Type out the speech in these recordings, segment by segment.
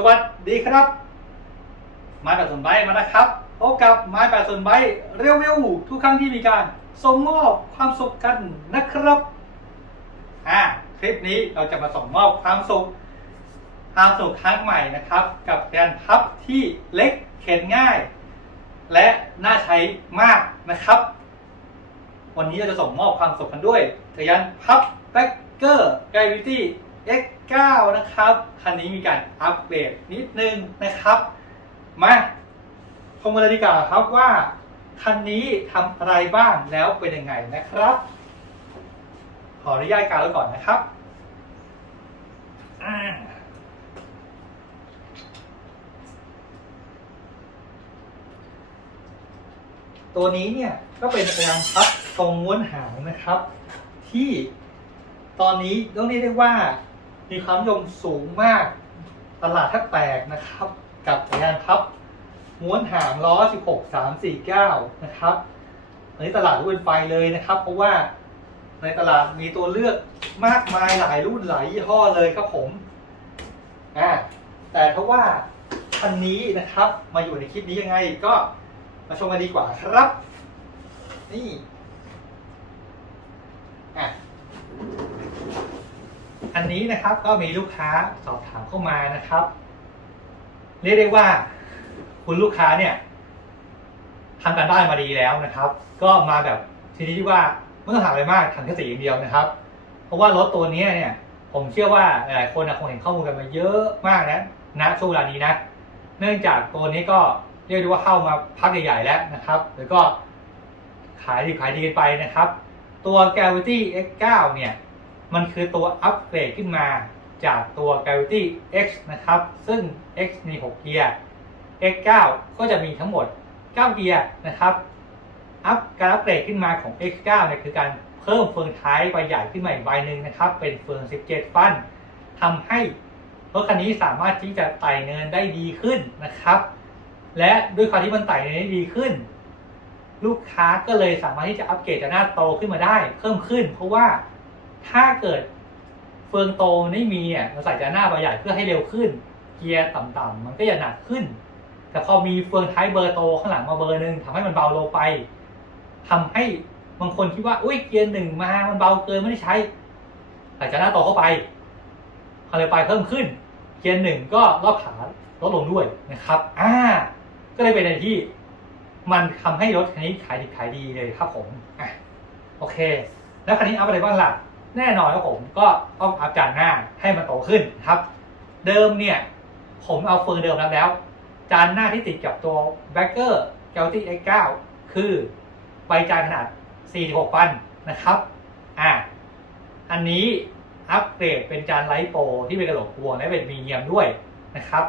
สวัสดีครับ ไม้แปดส่วนใบมาแล้วครับพบกับไม้แปดส่วนใบเร็วๆทุกครั้งที่มีการส่งมอบความสุขกันนะครับอ่าคลิปนี้เราจะมาส่งมอบความสุขความสุขครั้งใหม่นะครับ กับแการพับที่เล็กเข็นง่าย และน่าใช้มากนะครับ วันนี้เราจะส่งมอบความสุขกันด้วยจักรยานพับแบ็กเกอร์ไกวิตี้ X9 นะครับ คันนี้มีการอัปเกรดนิดนึงนะครับ มาชมกันเลยดีกว่าครับว่า คันนี้ทำอะไรบ้างแล้วเป็นยังไงนะครับ ขออนุญาตกล่าวไว้ก่อนนะครับอ่าตัวนี้เนี่ยก็เป็นจักรยานพับทรงม้วนหางนะครับ ที่ตอนนี้ต้องเรียกได้ว่า มีความนิยมสูงมากตลาดแทบแตกนะครับ กับจักรยานพับม้วนหางล้อ 16 3 4 9 นะครับอันนี้ตลาดรุ่นไฟเลยนะครับ เพราะว่าในตลาดมีตัวเลือกมากมายหลายรุ่นหลายยี่ห้อเลยครับผมอ่าแต่เพราว่าคันนี้นะครับมาอยู่ในคลิปนี้ยังไงก็มาชมกันดีกว่าครับ นี่อะ อันนี้นะครับก็มีลูกค้าสอบถามเข้ามานะครับ เรียกได้ว่า คุณลูกค้าเนี่ยทำการบ้านมาดีแล้วนะครับ ก็มาแบบทีนี้ที่ว่าไม่ต้องถามอะไรมากถังแค่สีอย่างเดียวนะครับ เพราะว่ารถตัวนี้เนี่ย ผมเชื่อว่าหลายคนนะคงเห็นข้อมูลกันมาเยอะมากนะณช่วงเวลานี้นะ เนื่องจากตัวนี้ก็เรียกได้ว่าเข้ามาพักใหญ่ๆแล้วนะครับ แล้วก็ขายดีขายดีกันไปนะครับ ตัว Gravity X9 เนี่ย มันคือตัวอัปเกรดขึ้นมาจากตัว Gravity X นะครับ ซึ่ง X มี 6 เกียร์ X9 ก็จะมีทั้งหมด 9 เกียร์นะครับ อัพการอัปเกรดขึ้นมาของ X9 เนี่ยคือการเพิ่มเฟืองท้ายใบใหญ่ขึ้นมาอีกใบหนึ่งนะครับ เป็นเฟือง 17 ฟันทำให้รถคันนี้สามารถที่จะไต่เนินได้ดีขึ้นนะครับ และด้วยความที่มันไต่เนินได้ดีขึ้น ลูกค้าก็เลยสามารถที่จะอัปเกรดจากหน้าโตขึ้นมาได้ เพิ่มขึ้น เพราะว่า ถ้าเกิดเฟืองโตไม่มีอะเราใส่จากหน้าใบใหญ่เพื่อให้เร็วขึ้น เกียร์ต่ำๆมันก็จะหนักขึ้น แต่พอมีเฟืองท้ายเบอร์โตข้างหลังมาเบอร์หนึ่งทำให้มันเบาลงไปทำให้บางคนคิดว่าอุ้ยเกียร์หนึ่งมามันเบาเกินไม่ได้ใช้ใส่จากหน้าโตเข้าไปความเร็วไปเพิ่มขึ้น เกียร์หนึ่งก็รอบขาลดลงด้วยนะครับอ่าก็เลยเป็นอะไรที่มันทำให้รถคันนี้ขายดีขายดีเลยครับผมอะโอเค แล้วคันนี้อัพอะไรบ้างล่ะ แน่นอนครับผมก็ต้องอัพจานหน้าให้มันโตขึ้นครับ เดิมเนี่ยผมเอาเฟืองเดิมแล้วแล้วจานหน้าที่ติดกับตัว b a c k e r Galaxy X9 คือใบจานขนาด 46ฟันนะครับอะอันนี้อัปเกรดเป็นจานไลท์โปรที่เป็นกระโหลกพวงและเป็นมีเนียมด้วยนะครับ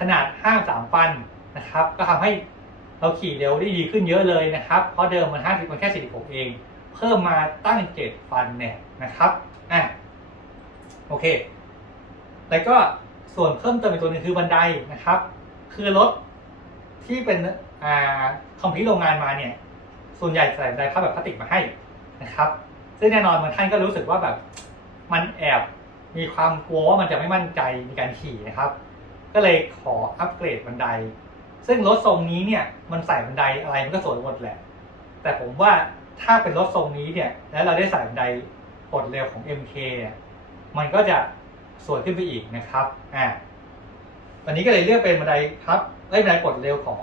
ขนาด 53ฟันนะครับ ก็ทำให้เราขี่เร็วได้ดีขึ้นเยอะเลยนะครับ เพราะเดิมมัน 50 มันแค่ 46 เอง เพิ่มมาตั้ง7ฟันเนี่ยนะครับอะโอเค แล้วก็ส่วนเพิ่มเติมอีกตัวหนึงคือบันไดนะครับ คือรถที่เป็นอ่าคอมพิวโรงงานมาเนี่ย ส่วนใหญ่ใส่บันไดผ้าแบบพลาสติกมาให้นะครับ ซึ่งแน่นอนบางท่านก็รู้สึกว่าแบบมันแอบมีความกลัวว่ามันจะไม่มั่นใจในการขี่นะครับ ก็เลยขออัปเกรดบันได ซึ่งรถทรงนี้เนี่ยมันใส่บันไดอะไรมันก็สวยหมดแหละ แต่ผมว่า ถ้าเป็นรถทรงนี้เนี่ย แล้วเราได้ใส่บันไดกดเร็วของ MK เนี่ยมันก็จะสวยขึ้นไปอีกนะครับ อ่าตอนนี้ก็เลยเลือกเป็นบันไดพับเอ้ยบันไดกดเร็วของ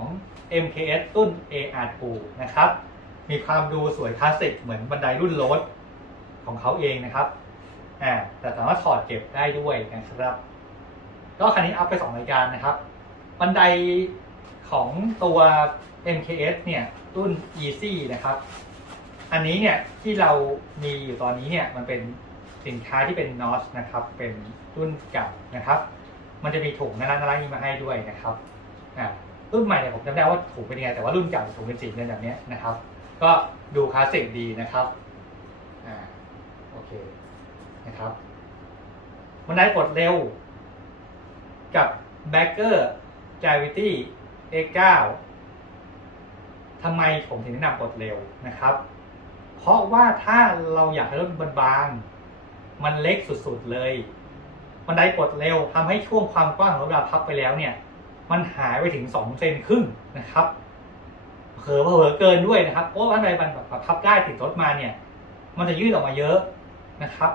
MKS รุ่น AR2 นะครับ มีความดูสวยคลาสสิกเหมือนบันไดรุ่นโรดของเขาเองนะครับอ่าแต่สามารถถอดเก็บได้ด้วยนะครับก็คันนี้อัพไปสองรายการนะครับ บันไดของตัว MKS เนี่ย รุ่น Easy นะครับ อันนี้เนี่ยที่เรามีอยู่ตอนนี้เนี่ยมันเป็นสินค้าที่เป็น n o t นะครับ เป็นรุ่นเก่านะครับ มันจะมีถุงน่ารักน่ารักนี้มาให้ด้วยนะครับอ่ารุ่นใหม่เนี่ยผมจำได้ว่าถุงเป็นยังไงแต่ว่ารุ่นเก่าถุงเป็นสีเป็นแบบนี้นะครับ ก็ดูคลาสสิกดีนะครับอ่าโอเคนะครับบันไดกดเร็ว กับ b a c k e r Gravity A9 ทำไมผมถึงแนะนำกดเร็วนะครับ เพราะว่าถ้าเราอยากให้รถมันบางมันเล็กสุดๆเลยบันได้กดเร็วทำให้ช่วงความกว้างของรถเวลาพับไปแล้วเนี่ย มันหายไปถึง2เซนครึ่งนะครับเผลอเผลอเกินด้วยนะครับเพราะว่าบันไดมันแบบพับได้ติดรถมาเนี่ย มันจะยืดออกมาเยอะนะครับ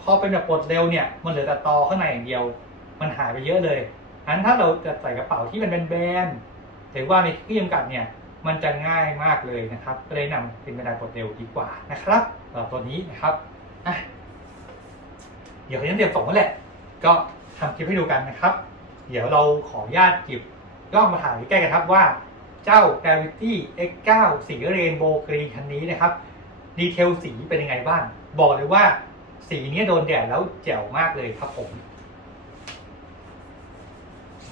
พอเป็นแบบกดเร็วเนี่ย มันเหลือแต่ตอข้างในอย่างเดียว มันหายไปเยอะเลยอันถ้าเราจะใส่กระเป๋าที่มันเป็นแบนๆหรือว่าในที่จำกัดเนี่ย มันจะง่ายมากเลยนะครับ ก็เลยนำเป็นบันไดกดเร็วดีกว่านะครับสำหรับตัวนี้นะครับอะเดี๋ยวยังเตรียมส่งแล้วแหละ ก็ทำคลิปให้ดูกันนะครับ เดี๋ยวเราขออนุญาตหยิบกล้องมาถ่ายใกล้กันครับว่าเจ้า Gravity X9 สีเรนโบว์กรีนคันนี้นะครับ ดีเทลสีเป็นยังไงบ้าง บอกเลยว่าสีนี้โดนแดดแล้วแจ๋วมากเลยครับผม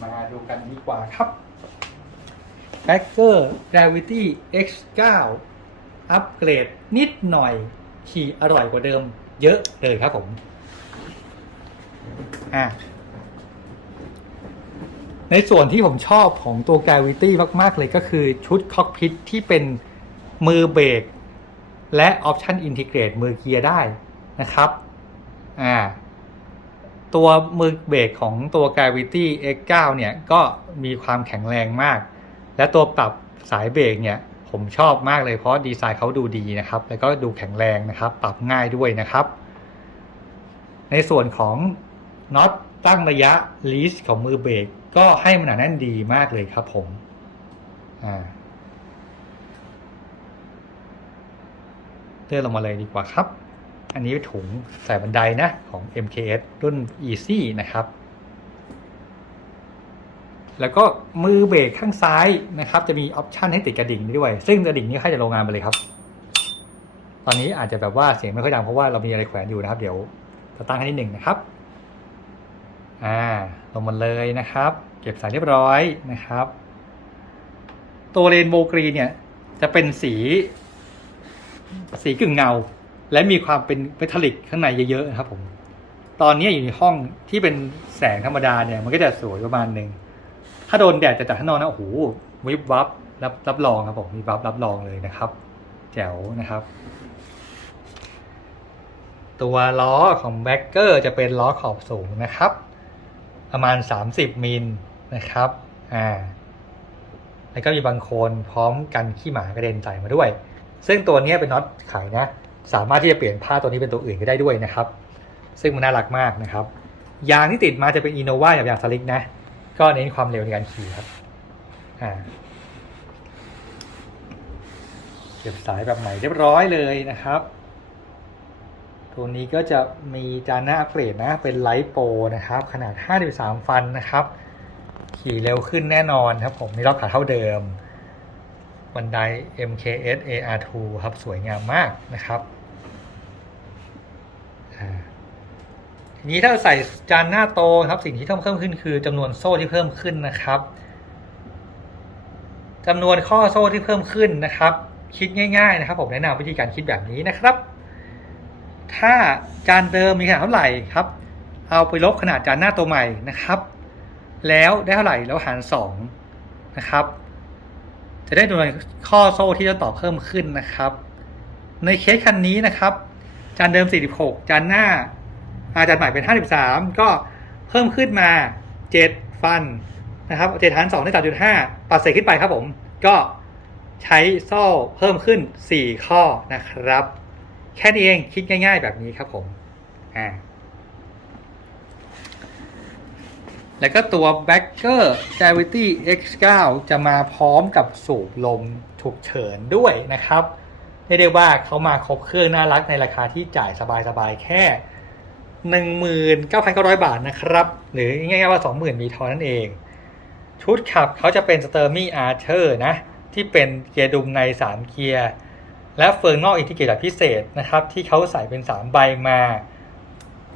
มาดูกันดีกว่าครับ b a c k e r Gravity X9 อัปเกรดนิดหน่อย ขี่อร่อยกว่าเดิม เยอะเลยครับผมอะในส่วนที่ผมชอบของตัว Gravity มาก ๆ เลยก็คือชุดคอกพิทที่เป็นมือเบรกและออปชันอินทิเกรตมือเกียร์ได้นะครับ อ่า ตัวมือเบรกของตัว Gravity X9 เนี่ย ก็มีความแข็งแรงมาก และตัวปรับสายเบรกเนี่ยผมชอบมากเลยเพราะดีไซน์เขาดูดีนะครับ แล้วก็ดูแข็งแรงนะครับ ปรับง่ายด้วยนะครับ ในส่วนของน็อตตั้งระยะลีสของมือเบรกก็ให้มันหนาแน่นดีมากเลยครับผมอ่าเลื่อนลงมาเลยดีกว่าครับ อันนี้ถุงใส่บันไดนะของ MKS รุ่น Easy นะครับ แล้วก็มือเบรกข้างซ้ายนะครับ จะมีออปชันให้ติดกระดิ่งด้วย ซึ่งกระดิ่งนี้ให้จากโรงงานไปเลยครับ ตอนนี้อาจจะแบบว่าเสียงไม่ค่อยดังเพราะว่าเรามีอะไรแขวนอยู่นะครับ เดี๋ยวจะตั้งให้นิดหนึ่งนะครับ อ่า ลงมาเลยนะครับ เก็บสายเรียบร้อยนะครับ ตัวเรนโบว์กรีเนี่ย จะเป็นสี สีกึ่งเงา และมีความเป็นเมทัลลิกข้างในเยอะๆนะครับผมตอนนี้อยู่ในห้องที่เป็นแสงธรรมดาเนี่ยมันก็จะสวยประมาณหนึ่ง ถ้าโดนแดดจะจากข้างนอกนะโอ้โหวิบวับรับรับรองครับผมวิบวับรับรองเลยนะครับ แจ๋วนะครับ ตัวล้อของแบ็กเกอร์จะเป็นล้อขอบสูงนะครับ ประมาณ 30มิลนะครับอ่าแล้วก็มีบางโคนพร้อมกันขี้หมากระเด็นใส่มาด้วย ซึ่งตัวนี้เป็นน็อตขายนะ สามารถที่จะเปลี่ยนผ้าตัวนี้เป็นตัวอื่นก็ได้ด้วยนะครับ ซึ่งมันน่ารักมากนะครับ ยางที่ติดมาจะเป็นอินโนวาแบบยางสลิกนะ ก็เน้นความเร็วในการขี่ครับ อ่าเก็บสายแบบใหม่เรียบร้อยเลยนะครับ ตัวนี้ก็จะมีจานหน้าอัปเกรดนะ เป็นไลท์โปรนะครับ ขนาด 53 ฟันนะครับ ขี่เร็วขึ้นแน่นอนครับ ผมมีรอบขาเท่าเดิมบันได MKS AR2 ครับ สวยงามมากนะครับอ่า ทีนี้ถ้าใส่จานหน้าโตครับสิ่งที่ต้องเพิ่มขึ้นคือจำนวนโซ่ที่เพิ่มขึ้นนะครับจำนวนข้อโซ่ที่เพิ่มขึ้นนะครับ คิดง่าย ๆ นะครับ ผมแนะนำวิธีการคิดแบบนี้นะครับ ถ้าจานเดิมมีขนาดเท่าไหร่ครับ เอาไปลบขนาดจานหน้าโตใหม่นะครับ แล้วได้เท่าไหร่แล้วหารสองนะครับ จะได้จำนวนข้อโซ่ที่จะต่อเพิ่มขึ้นนะครับ ในเคสคันนี้นะครับ จานเดิม 46 จานหน้า อาจานใหม่เป็น 53 ก็เพิ่มขึ้นมา 7 ฟันนะครับ7หาร2ได้3.5ปัดเศษขึ้นไปครับผม ก็ใช้โซ่เพิ่มขึ้น 4 ข้อนะครับ แค่นี้เองคิดง่ายๆแบบนี้ครับผมอ่าแล้วก็ตัว b a c k e r Gravity X9 จะมาพร้อมกับสูบลมฉุกเฉินด้วยนะครับเรียกได้ว่าเขามาครบเครื่องน่ารักในราคาที่จ่ายสบายๆแค่ 19,900 บาทนะครับ หรือง่ายๆว่า 20,000 มีทอนนั่นเอง ชุดขับเขาจะเป็น s t e r m y Archer นะ ที่เป็นเกียร์ดุมใน 3 เกียร์ และเฟืองนอกอินทิเกรตพิเศษนะครับ ที่เขาใส่เป็น 3 ใบมา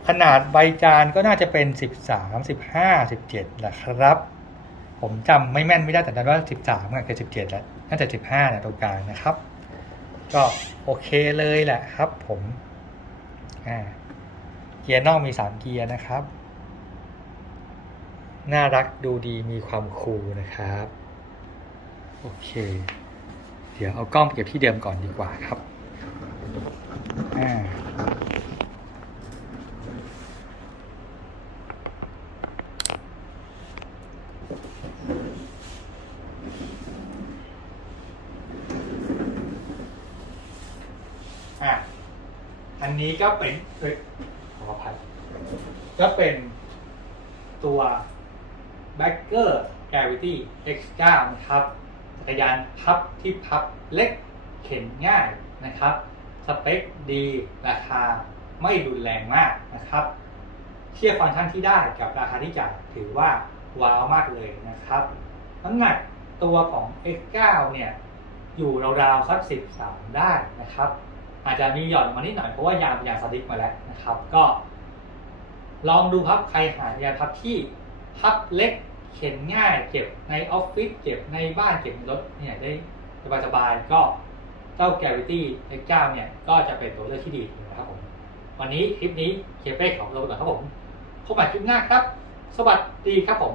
ขนาดใบจานก็น่าจะเป็น 13 15 17นะครับ ผมจำไม่แม่นไม่ได้แต่จำว่า 13กับ17แล้วน่าจะ 15นี่ยตรงกลางนะครับ ก็โอเคเลยแหละครับผมอ่า เกียร์นอกมี 3 เกียร์นะครับ น่ารักดูดีมีความคูลนะครับ โอเค เดี๋ยวเอากล้องเก็บที่เดิมก่อนดีกว่าครับอันนี้ก็เป็น เอ้ยขออภัยก็เป็นตัว b a c k e r Gravity X9 นะครับจักรยานพับที่พับเล็กเข็นง่ายนะครับ สเปคดีราคาไม่รุนแรงมากนะครับ เทียบฟังก์ชันที่ได้กับราคาที่จ่ายถือว่าว้าวมากเลยนะครับน้ำหนักตัวของ X9 เนี่ย อยู่ราวๆสัก13ได้นะครับ อาจจะมีหย่อนมานิดหน่อยเพราะว่ายางเป็นยางสลิกมาแล้วนะครับ ก็ ลองดูครับใครหายาพับที่พับเล็กเข็นง่ายเก็บในออฟฟิศเก็บในบ้านเก็บในรถเนี่ยได้สบายๆก็เจ้า Gravity X9 เนี่ยก็จะเป็นตัวเลือกที่ดีนะครับผมวันนี้คลิปนี้เคเป้ขอตัวไปก่อนครับผมพบกันคลิปหน้าครับ สวัสดีครับผม